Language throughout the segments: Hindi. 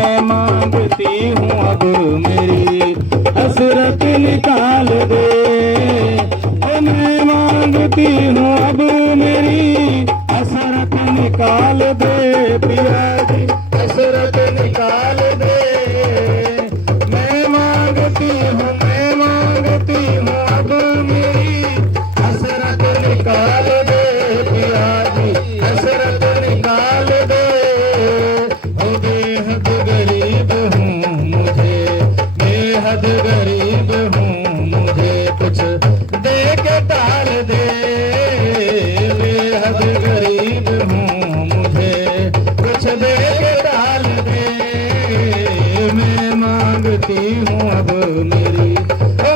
मैं मांगती हूँ अब मेरी हसरत निकाल दे। मैं मांगती हूँ अब मेरी हसरत निकाल दे पिया जी, हसरत निकाल दे। मैं मांगती हूँ अब मेरी हसरत निकाल दे पिया जी, हसरत निकाल दे। ओ बेहद गरीब हूँ मुझे, बेहद गरीब हूँ मुझे कुछ दे के टाल दे। बेहद गरीब हूँ मुझे कुछ दे के टाल दे। मैं मांगती हूँ अब मेरी,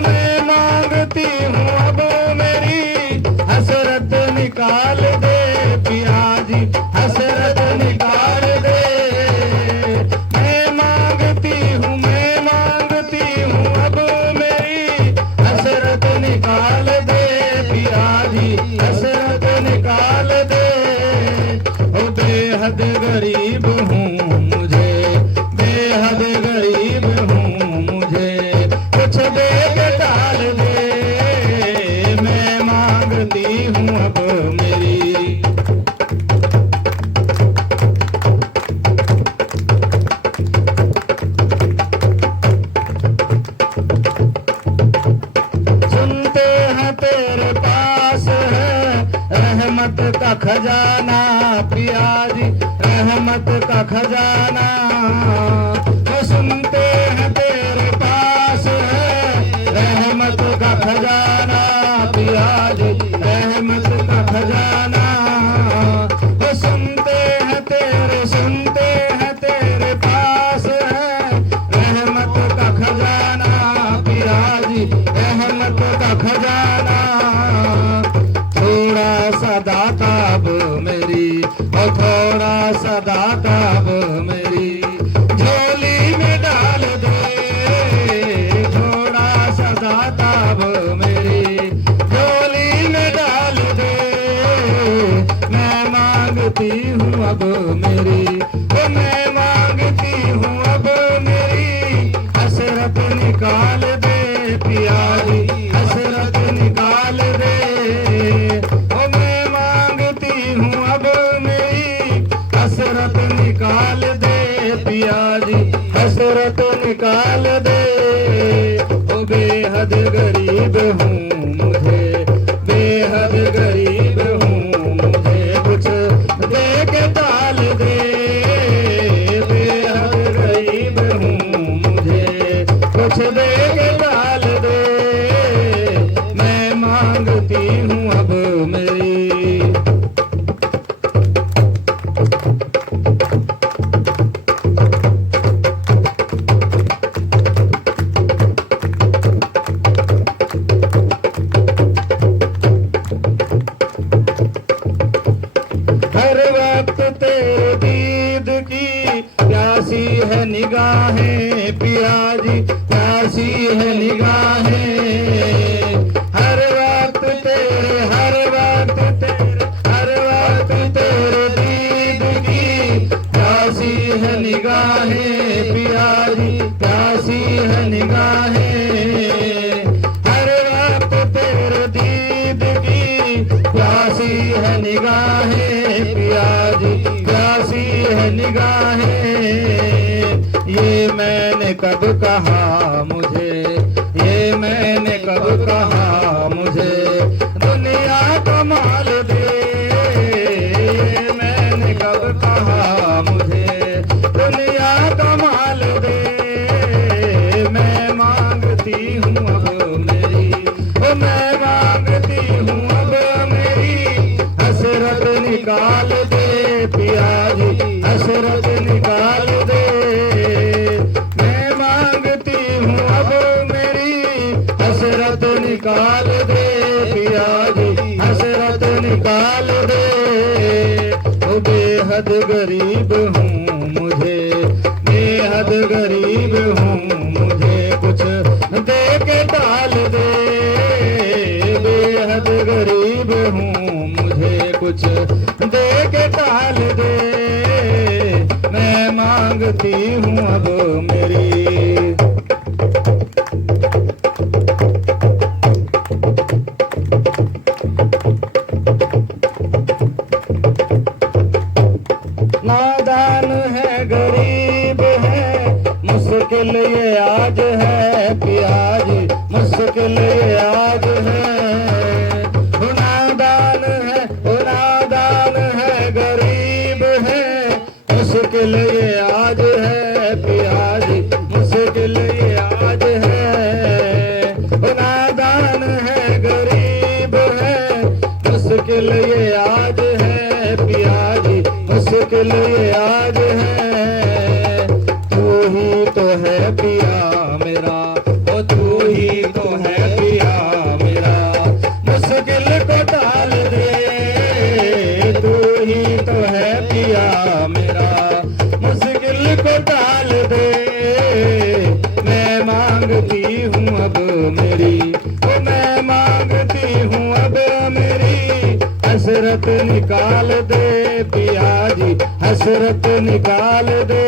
मैं मांगती हूँ अब मेरी हसरत निकाल दे पिया जी, हसरत निकाल दे। मैं मांगती हूँ अब मेरी हसरत निकाल दे पिया जी, हसरत निकाल दे। ओ बेहद गरीब हूँ मुझे, बेहद गरीब हूँ मुझे कुछ दे के टाल दे। मैं मांगती हूँ अब मेरी, सुनते हैं तेरे पास है रहमत का खजाना पिया जी, रहमत का खजाना। सुनते हैं तेरे पास है रहमत का खजाना पिया जी, रहमत का खजाना। सुनते हैं तेरे पास है रहमत का खजाना पिया जी, रहमत का खजाना। थोड़ा सा दाता अब मेरी, और थोड़ा सा दाता अब मेरी झोली में डाल दे। थोड़ा सा दाता अब मेरी झोली में डाल दे। मैं मांगती हूँ अब मेरी, मैं मांगती हूँ अब मेरी हसरत निकाल दे पिया जी, हसरत निकाल दे। मैं मांगती हूँ अब मेरी हसरत निकाल दे पिया जी, हसरत निकाल दे। ओ बेहद गरीब हूँ मुझे, बेहद गरीब हूँ मुझे कुछ दे के टाल दे। बेहद गरीब हूँ मुझे कुछ दे के टाल दे। मैं मांगती हूँ अब मेरी, हर वक्त तेरे दीद की प्यासी है निगाहें पिया जी, प्यासी है निगाहें। हर वक्त तेरे, हर वक्त तेरे, हर वक्त तेरे दीद की प्यासी है निगाहें पिया जी, प्यासी है निगाहें। हर वक्त तेरे दीद की प्यासी है निगाहें पिया जी, प्यासी है निगाहें। ये मैंने कब कहा मुझे, ये मैंने कब कहा मुझे दुनिया का माल दे। ये मैंने कब कहा मुझे दुनिया का माल दे। मैं मांगती हूँ अब मेरी, मैं मांगती हूँ अब मेरी हसरत निकाल दे पिया जी, हसरत निकाल दे। मैं मांगती हूँ अब मेरी हसरत निकाल दे पिया जी, हसरत निकाल दे। ओ बेहद गरीब हूँ मुझे, बेहद गरीब हूँ मुझे कुछ दे के टाल दे। बेहद गरीब हूँ मुझे कुछ दे के टाल दे। मैं मांगती हूँ अब मेरी। नादान है गरीब है मुश्किल ये आज है कि आज मुश्किल ये आज है। नादान है गरीब है मुश्किल ये आज है कि आज मुश्किल ये आज है। नादान है गरीब है मुश्किल ये आज है कि आज मुश्किल ये आज है। तू ही तो है पिया मेरा, ओ तू ही तो है पिया मेरा, मुश्किल को टाल दे। तू ही तो है पिया मेरा, मुश्किल को टाल दे। मैं मांगती हूँ अब मेरी, ओ मैं मांगती हूँ अब मेरी हसरत निकाल दे पिया जी, हसरत निकाल दे।